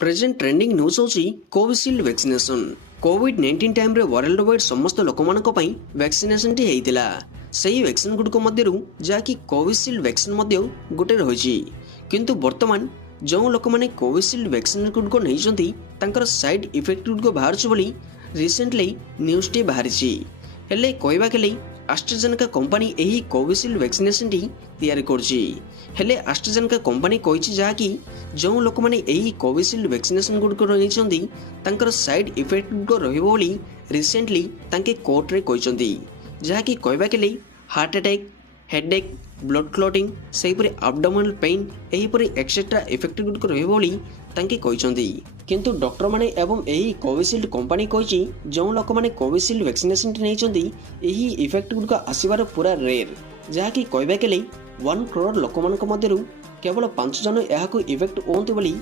Present trending news होची Covishield vaccination. कोविड-19 time रे world wide समस्त लोकमानक पई वैक्सीनेशन टी हेइतिला। सही वैक्सीन गुडको मध्यरु जाकी कोविशील्ड वैक्सीन मध्य गोटे रहिछि, किंतु वर्तमान जो लोक माने कोविशील्ड वैक्सीन गुडको नहिसंती तांकर साइड इफेक्ट गुडको बाहरछ बोली रिसेंटली न्यूज टी बाहरिछि। हेले कहबा केले एस्ट्राजेनेका कंपनी एही कोविशील्ड वैक्सीनेशन टी तैयारी करछि। हेले एस्ट्राजेनेका कंपनी कहिछि जाकी जो लोक माने एही कोविशील्ड वैक्सीनेशन गुडको रहिसंती तांकर साइड इफेक्ट गुडको रहिबो बोली रिसेंटली तांके कोर्ट रे कहिसंती, जाकी कहबा केले heart attack, headache, blood clotting, सेहीपरि एब्डोमिनल पेन एहीपरि एक्सेट्रा इफेक्ट गुडको रहिबो बोली तांके कहिसंती। किंतु डॉक्टर माने एवं एही कोविशील्ड कंपनी कहिछि जो लोक माने कोविशील्ड वैक्सीनेशन नैचंती एही इफेक्ट गुडको आसीबार पूरा रेयर, जाकी कहबा केले 1 करोड़ लोक मानक मध्यरु केवल 5 जन एहाकु इफेक्ट होंते बोली